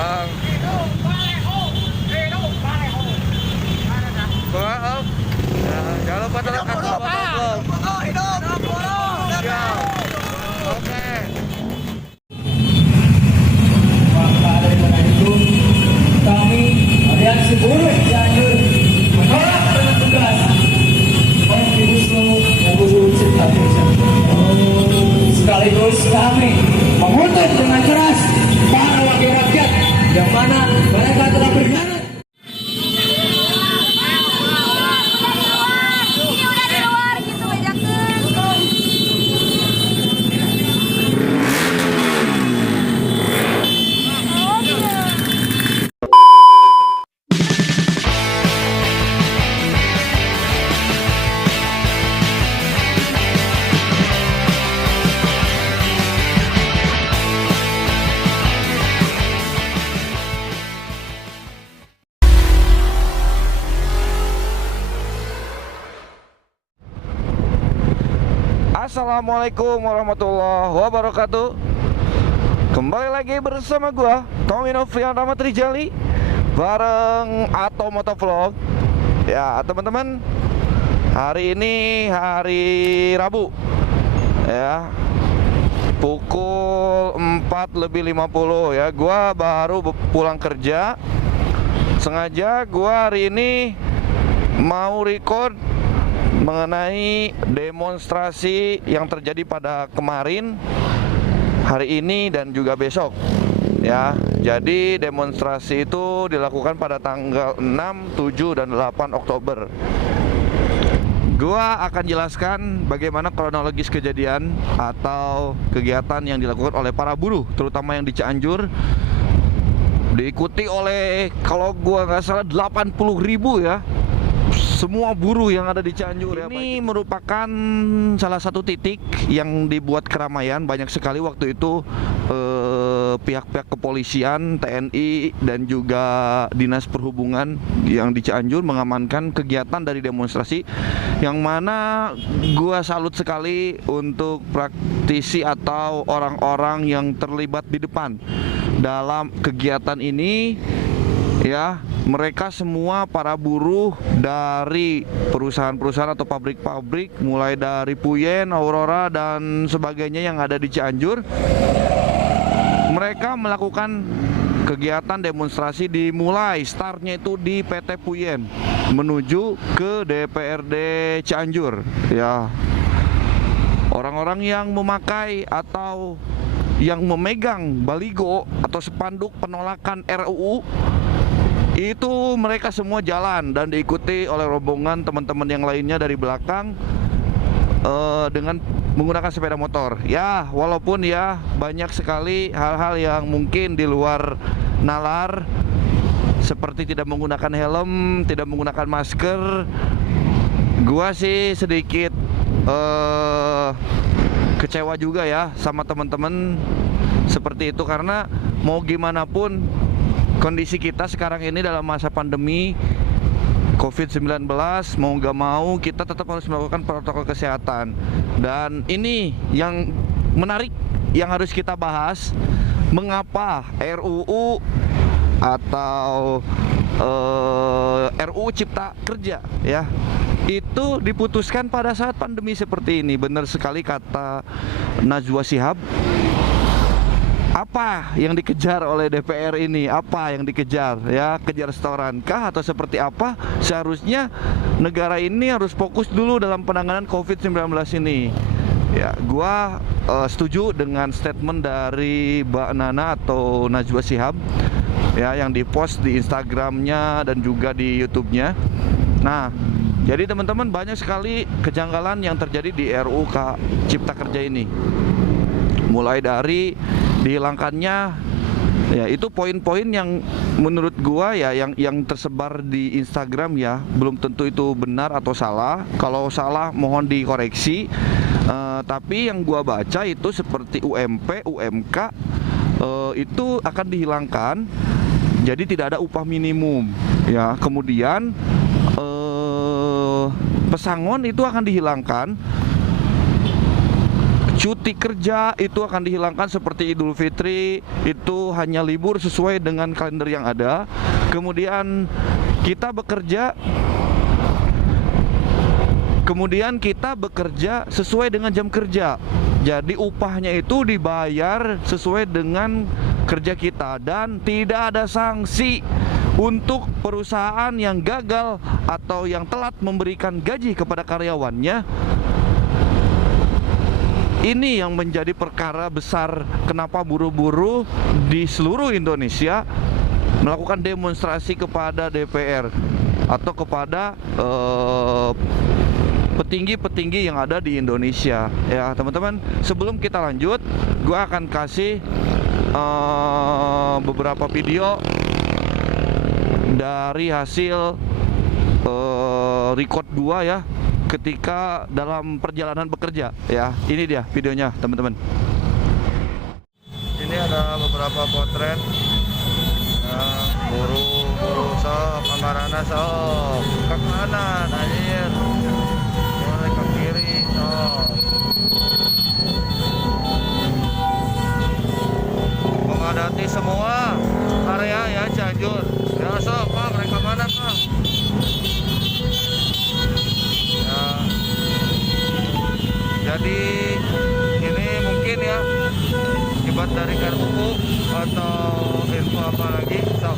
Bang. Bang. Ya, jangan lupa tekan tombol vlog. Siap. Oke. Kami aliansi buruh Cianjur menolak dengan tegas Omnibus Law RUU Cipta Kerja. Sekaligus kami mengutuk dengan keras para wakil rakyat yang mana mereka telah berkhianat. Assalamualaikum warahmatullahi wabarakatuh. Kembali lagi bersama gua Tommy Novrian Rahmat Rijali bareng Ato Motovlog. Ya teman-teman, hari ini hari Rabu ya, pukul 4:50 ya. Gua baru pulang kerja. Sengaja gua hari ini mau record mengenai demonstrasi yang terjadi pada kemarin, hari ini dan juga besok ya. Jadi demonstrasi itu dilakukan pada tanggal 6, 7 dan 8 Oktober. Gua akan jelaskan bagaimana kronologis kejadian atau kegiatan yang dilakukan oleh para buruh, terutama yang di Cianjur. Diikuti oleh, kalau gua nggak salah, 80.000 ya, semua buruh yang ada di Cianjur. Ini merupakan salah satu titik yang dibuat keramaian. Banyak sekali waktu itu pihak-pihak kepolisian, TNI dan juga Dinas Perhubungan yang di Cianjur mengamankan kegiatan dari demonstrasi, yang mana gua salut sekali untuk praktisi atau orang-orang yang terlibat di depan dalam kegiatan ini ya. Mereka semua para buruh dari perusahaan-perusahaan atau pabrik-pabrik, mulai dari Puyen, Aurora dan sebagainya yang ada di Cianjur. Mereka melakukan kegiatan demonstrasi, dimulai startnya itu di PT Puyen menuju ke DPRD Cianjur ya. Orang-orang yang memakai atau yang memegang baligo atau spanduk penolakan RUU itu mereka semua jalan dan diikuti oleh rombongan teman-teman yang lainnya dari belakang dengan menggunakan sepeda motor ya. Walaupun ya banyak sekali hal-hal yang mungkin di luar nalar, seperti tidak menggunakan helm, tidak menggunakan masker. Gua sih sedikit kecewa juga ya sama teman-teman seperti itu, karena mau gimana pun kondisi kita sekarang ini dalam masa pandemi COVID-19, mau nggak mau kita tetap harus melakukan protokol kesehatan. Dan ini yang menarik yang harus kita bahas, mengapa RUU atau RUU Cipta Kerja ya itu diputuskan pada saat pandemi seperti ini. Benar sekali kata Najwa Shihab. Apa yang dikejar oleh DPR ini? Apa yang dikejar ya? Kejar setoran kah atau seperti apa? Seharusnya negara ini harus fokus dulu dalam penanganan COVID-19 ini. Ya, gua setuju dengan statement dari Mbak Nana atau Najwa Shihab ya, yang dipost di Instagramnya dan juga di YouTube-nya. Nah, jadi teman-teman, banyak sekali kejanggalan yang terjadi di RUU Cipta Kerja ini. Mulai dari dihilangkannya ya, itu poin-poin yang menurut gua ya yang tersebar di Instagram ya, belum tentu itu benar atau salah. Kalau salah mohon dikoreksi. Tapi yang gua baca itu seperti UMP, UMK itu akan dihilangkan. Jadi tidak ada upah minimum ya. Kemudian pesangon itu akan dihilangkan. cuti kerja itu akan dihilangkan seperti Idul Fitri, itu hanya libur sesuai dengan kalender yang ada. Kemudian kita bekerja sesuai dengan jam kerja. Jadi upahnya itu dibayar sesuai dengan kerja kita dan tidak ada sanksi untuk perusahaan yang gagal atau yang telat memberikan gaji kepada karyawannya. Ini yang menjadi perkara besar kenapa buruh-buruh di seluruh Indonesia melakukan demonstrasi kepada DPR atau kepada petinggi-petinggi yang ada di Indonesia. Ya teman-teman, sebelum kita lanjut, gue akan kasih beberapa video dari hasil record gua ya ketika dalam perjalanan bekerja ya. Ini dia videonya teman-teman. Ini ada beberapa potret ya, buruh sok amarana sok ke kanan anjir, mulai ke kiri sok menghadati semua area ya Cianjur. Ya sok Pak, mereka mana Pak? Ya, jadi ini mungkin ya akibat dari RUU atau info apa lagi, sok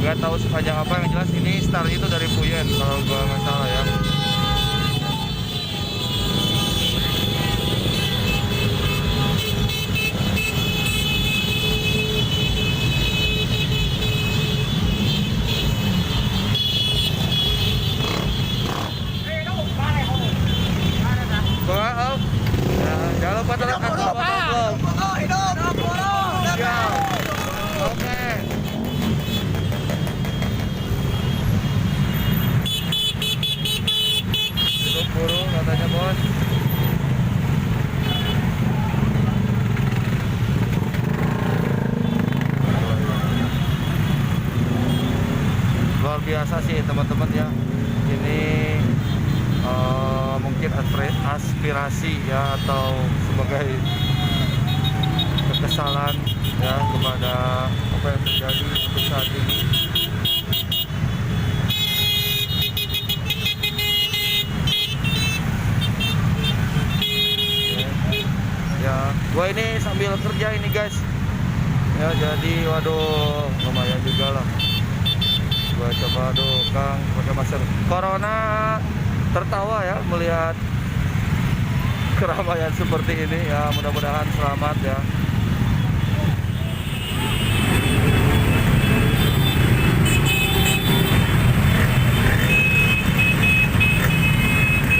nggak tahu sepanjang apa. Yang jelas ini start itu dari Puyen kalau gua nggak salah ya. Jangan lupa tekan tombol. Oke. Cukup burung katanya bos. Luar biasa sih teman-teman ya. Ini mungkin aspirasi ya atau sebagai kekesalan ya kepada apa yang terjadi untuk saat ini. Ya, gua ini sambil kerja ini guys. Ya jadi waduh lumayan juga lah. Gua coba Kang pakai masker. Corona tertawa ya melihat keramaian seperti ini ya, mudah-mudahan selamat ya.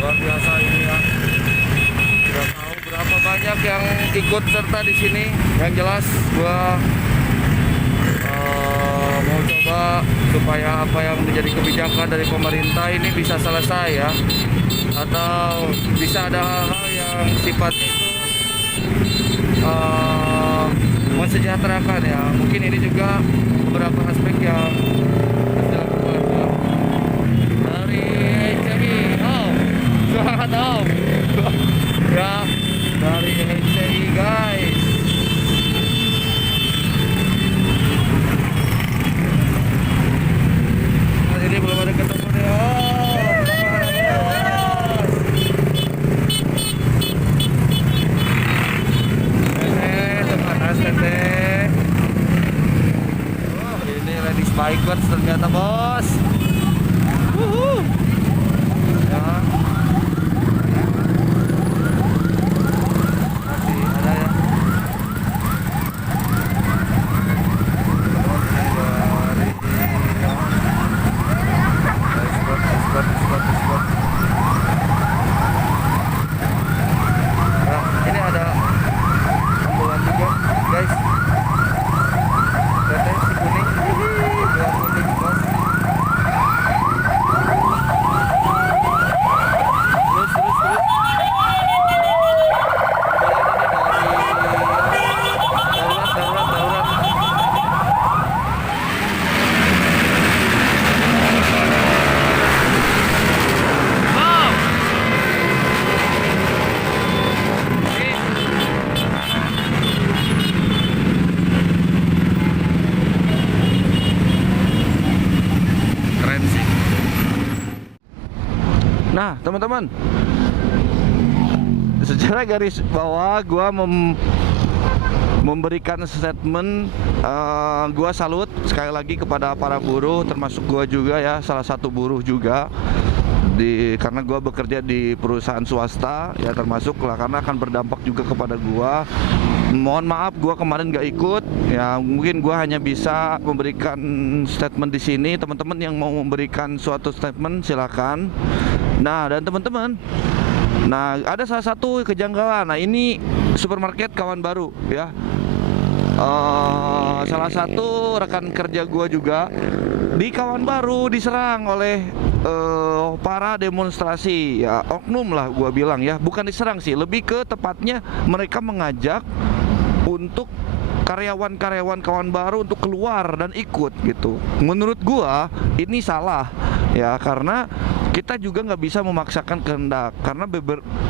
Luar biasa ini ya. Tidak tahu berapa banyak yang ikut serta di sini. Yang jelas gua mau coba supaya apa yang menjadi kebijakan dari pemerintah ini bisa selesai ya, atau bisa ada hal-hal yang sifatnya itu mensejahterakan ya. Mungkin ini juga beberapa aspek yang harus dilakukan ya. Dari HCI, semangat ya, dari HCI guys. Ini belum ada ketemu nih. Ini ladies bikers ternyata bos. Ya. Masih ada ya. Nah, ini ada ambulan juga guys. Lihat si kuning, kuning bos. Nah, teman-teman, secara garis bawah gua memberikan statement, gua salut sekali lagi kepada para buruh, termasuk gua juga ya, salah satu buruh juga karena gua bekerja di perusahaan swasta ya, termasuk lah karena akan berdampak juga kepada gua. Mohon maaf gua kemarin gak ikut ya, mungkin gua hanya bisa memberikan statement di sini. Teman-teman yang mau memberikan suatu statement silakan. Nah, dan teman-teman, nah ada salah satu kejanggalan. Nah, ini supermarket Kawan Baru ya. Salah satu rekan kerja gua juga di Kawan Baru diserang oleh para demonstrasi ya, oknum lah gua bilang ya, bukan diserang sih, lebih ke tepatnya mereka mengajak untuk karyawan-karyawan Kawan Baru untuk keluar dan ikut gitu. Menurut gua ini salah ya, karena kita juga nggak bisa memaksakan kehendak,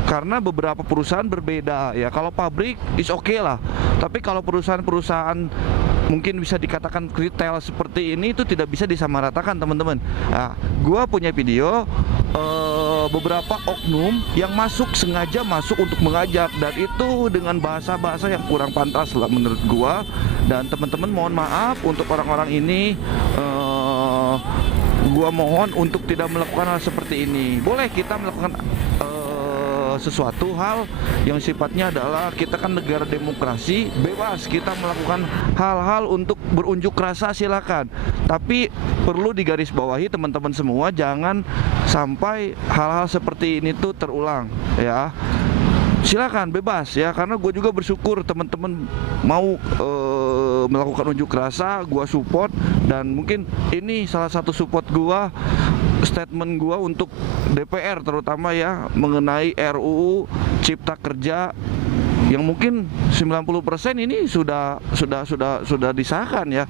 karena beberapa perusahaan berbeda ya. Kalau pabrik is okay lah, tapi kalau perusahaan-perusahaan mungkin bisa dikatakan retail seperti ini itu tidak bisa disamaratakan, teman-teman. Nah, gua punya video beberapa oknum yang sengaja masuk untuk mengajak, dan itu dengan bahasa-bahasa yang kurang pantas lah menurut gua. Dan teman-teman mohon maaf untuk orang-orang ini. Gua mohon untuk tidak melakukan hal seperti ini. Boleh kita melakukan sesuatu hal yang sifatnya adalah, kita kan negara demokrasi, bebas kita melakukan hal-hal untuk berunjuk rasa, silakan. Tapi perlu digarisbawahi teman-teman semua, jangan sampai hal-hal seperti ini tuh terulang ya. Silakan bebas ya, karena gue juga bersyukur teman-teman mau melakukan unjuk rasa, gue support. Dan mungkin ini salah satu support gue, statement gue untuk DPR terutama ya, mengenai RUU Cipta Kerja yang mungkin 90% ini sudah disahkan ya.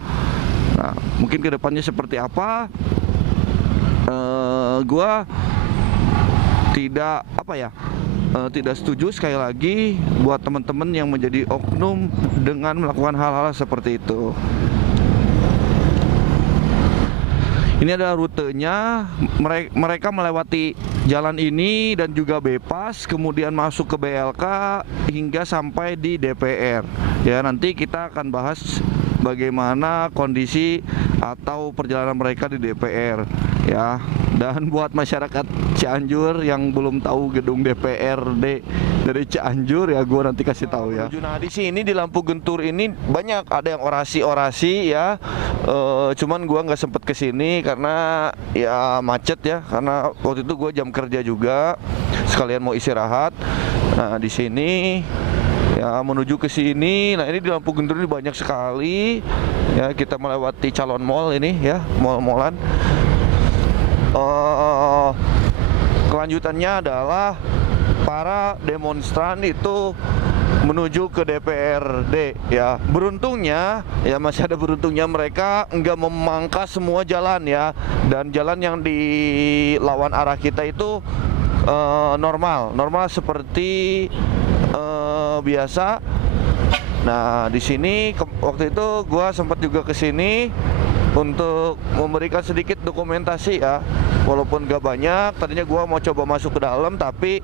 Nah, mungkin kedepannya seperti apa, gue tidak setuju sekali lagi buat teman-teman yang menjadi oknum dengan melakukan hal-hal seperti itu. Ini adalah rutenya, mereka melewati jalan ini dan juga bypass, kemudian masuk ke BLK hingga sampai di DPR. Ya, nanti kita akan bahas bagaimana kondisi atau perjalanan mereka di DPR ya. Dan buat masyarakat Cianjur yang belum tahu gedung DPRD dari Cianjur ya, gue nanti kasih tahu ya. Nah, di sini di lampu gentur ini banyak ada yang orasi-orasi ya. Cuman gue nggak sempet kesini karena ya macet ya, karena waktu itu gue jam kerja juga, sekalian mau istirahat. Nah, di sini ya menuju ke sini. Nah, ini di lampu gentur ini banyak sekali ya, kita melewati Calon Mall ini ya, mall-mallan. Kelanjutannya adalah para demonstran itu menuju ke DPRD ya. Beruntungnya ya, masih ada beruntungnya, mereka enggak memangkas semua jalan ya, dan jalan yang di lawan arah kita itu normal seperti biasa. Nah, di sini waktu itu gua sempat juga ke sini untuk memberikan sedikit dokumentasi ya, walaupun gak banyak. Tadinya gua mau coba masuk ke dalam, tapi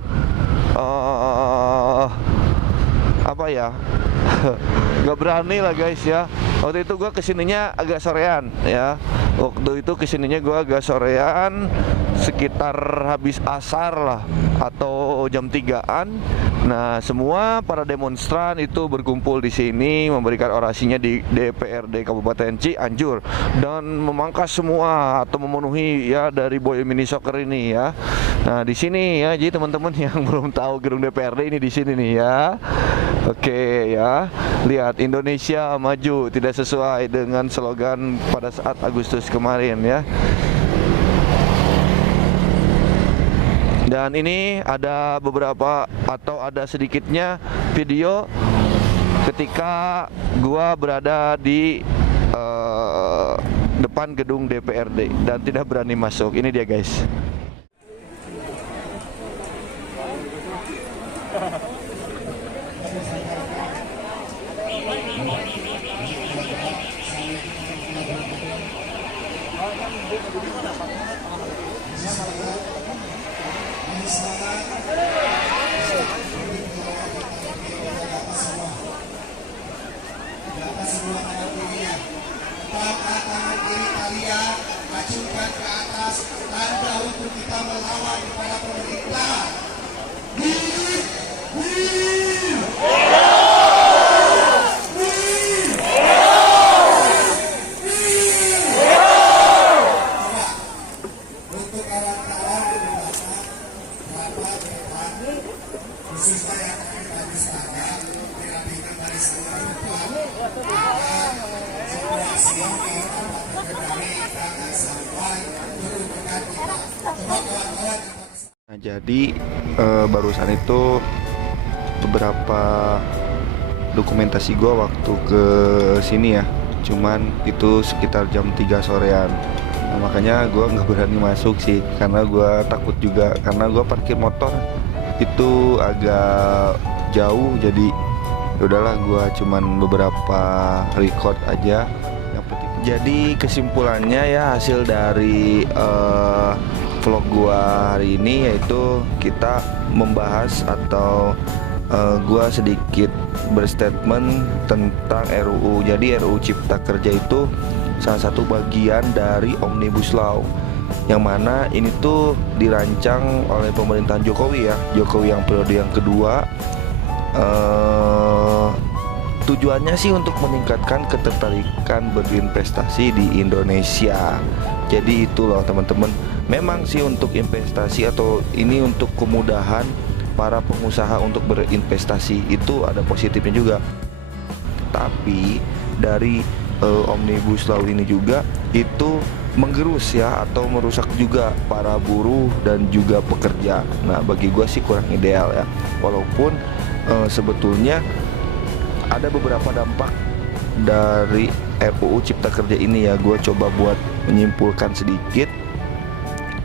gak berani lah guys ya. Waktu itu gua kesininya agak sorean ya. Waktu itu kesininya gua agak sorean, sekitar habis asar lah atau jam 3-an. Nah, semua para demonstran itu berkumpul di sini memberikan orasinya di DPRD Kabupaten Cianjur dan memangkas semua atau memenuhi ya dari Boy Mini Soccer ini ya. Nah, di sini ya, jadi teman-teman yang belum tahu gedung DPRD ini di sini nih ya. Oke ya, lihat, Indonesia Maju, tidak sesuai dengan slogan pada saat Agustus kemarin ya. Dan ini ada beberapa atau ada sedikitnya video ketika gua berada di depan gedung DPRD dan tidak berani masuk. Ini dia guys. Di atas sebelah tangan kirinya. Tetap tangan kiri kalian acungkan ke atas, tanda untuk kita melawan kepada pemerintah. Untuk kawan-kawan di belakang, rapat depan, khususnya yang kami tadi sekarang, dirapikan dari seluruh depan, situasi kawan-kawan terkendali, jangan sampai merugikan kita. Coba kawan-kawan. Nah, jadi barusan itu beberapa dokumentasi gua waktu ke sini ya, cuman itu sekitar jam 3 sorean. Nah, makanya gue nggak berani masuk sih, karena gue takut juga, karena gue parkir motor itu agak jauh, jadi udahlah gue cuman beberapa record aja yang penting. Jadi kesimpulannya ya, hasil dari vlog gue hari ini yaitu kita membahas atau gue sedikit berstatement tentang RUU. Jadi RUU Cipta Kerja itu salah satu bagian dari Omnibus Law, yang mana ini tuh dirancang oleh pemerintahan Jokowi ya, Jokowi yang periode yang kedua. Tujuannya sih untuk meningkatkan ketertarikan berinvestasi di Indonesia. Jadi itu loh teman-teman, memang sih untuk investasi atau ini untuk kemudahan para pengusaha untuk berinvestasi, itu ada positifnya juga. Tapi dari Omnibus Law ini juga itu menggerus ya, atau merusak juga para buruh dan juga pekerja. Nah, bagi gue sih kurang ideal ya, walaupun sebetulnya ada beberapa dampak dari RUU Cipta Kerja ini ya. Gue coba buat menyimpulkan sedikit.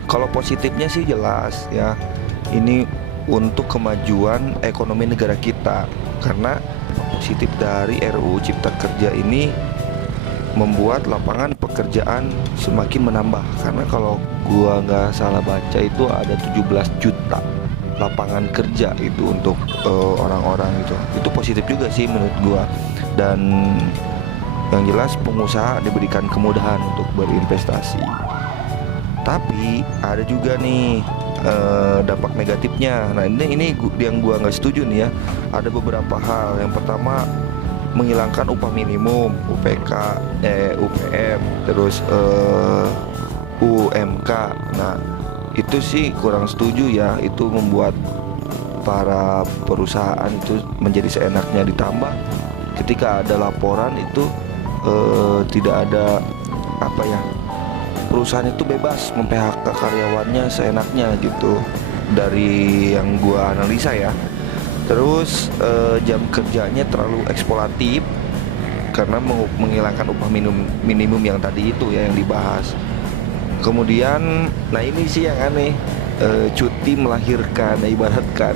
Kalau positifnya sih jelas ya, ini untuk kemajuan ekonomi negara kita, karena positif dari RUU Cipta Kerja ini membuat lapangan pekerjaan semakin menambah. Karena kalau gua nggak salah baca itu ada 17 juta lapangan kerja itu untuk orang-orang itu. Itu positif juga sih menurut gua. Dan yang jelas pengusaha diberikan kemudahan untuk berinvestasi. Tapi ada juga nih dampak negatifnya. Nah, ini yang gua nggak setuju nih ya. Ada beberapa hal. Yang pertama, menghilangkan upah minimum, UPK, UPM, terus UMK. Nah, itu sih kurang setuju ya. Itu membuat para perusahaan itu menjadi seenaknya. Ditambah ketika ada laporan itu tidak ada apa ya, perusahaan itu bebas mem-PHK karyawannya seenaknya gitu, dari yang gua analisa ya. Terus jam kerjanya terlalu eksploitatif karena menghilangkan upah minimum yang tadi itu ya yang dibahas. Kemudian, nah ini sih yang aneh, cuti melahirkan. Nah, ibaratkan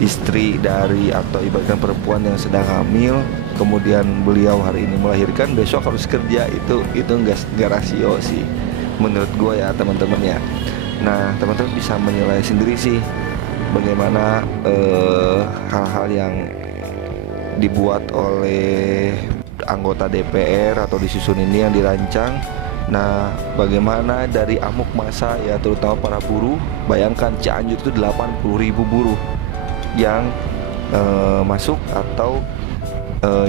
istri dari atau ibaratkan perempuan yang sedang hamil, kemudian beliau hari ini melahirkan, besok harus kerja, itu nggak rasio sih menurut gue ya teman-teman ya. Nah, teman-teman bisa menilai sendiri sih bagaimana hal-hal yang dibuat oleh anggota DPR atau disusun ini yang dirancang. Nah, bagaimana dari amuk massa ya, terutama para buruh. Bayangkan Cianjur itu 80.000 buruh yang masuk atau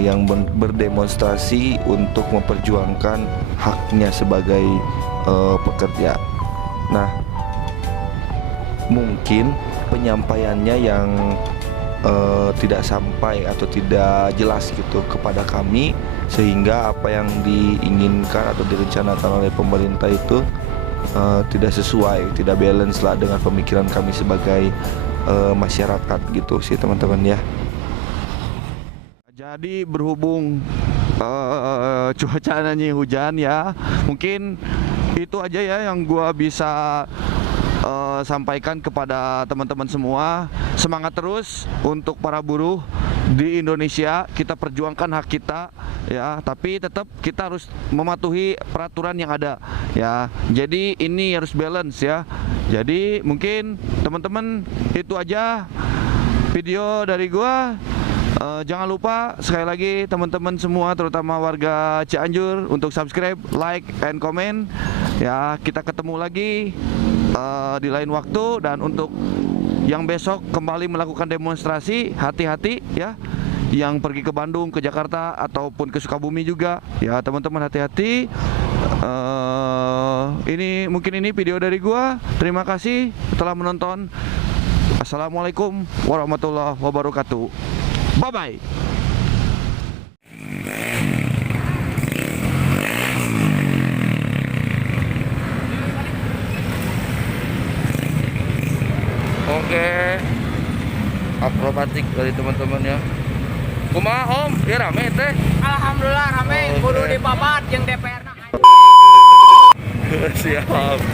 yang berdemonstrasi untuk memperjuangkan haknya sebagai pekerja. Nah, mungkin penyampaiannya yang tidak sampai atau tidak jelas gitu kepada kami, sehingga apa yang diinginkan atau direncanakan oleh pemerintah itu tidak sesuai, tidak balance lah dengan pemikiran kami sebagai masyarakat gitu sih teman-teman ya. Jadi berhubung cuacanya nih hujan ya, mungkin itu aja ya yang gua bisa sampaikan kepada teman-teman semua. Semangat terus untuk para buruh di Indonesia, kita perjuangkan hak kita ya, tapi tetap kita harus mematuhi peraturan yang ada ya. Jadi ini harus balance ya. Jadi mungkin teman-teman itu aja video dari gua. Jangan lupa sekali lagi teman-teman semua, terutama warga Cianjur, untuk subscribe, like, and comment. Ya, kita ketemu lagi di lain waktu. Dan untuk yang besok kembali melakukan demonstrasi, hati-hati ya. Yang pergi ke Bandung, ke Jakarta, ataupun ke Sukabumi juga, ya teman-teman hati-hati. Mungkin ini video dari gua. Terima kasih telah menonton. Assalamualaikum warahmatullahi wabarakatuh. Bye bye. Oke, akrobatik dari teman-teman ya. Kumaha Om? Ya rame teh. Alhamdulillah rame, Oke. kudu dibabat jeung DPR-na. Siap. Oke.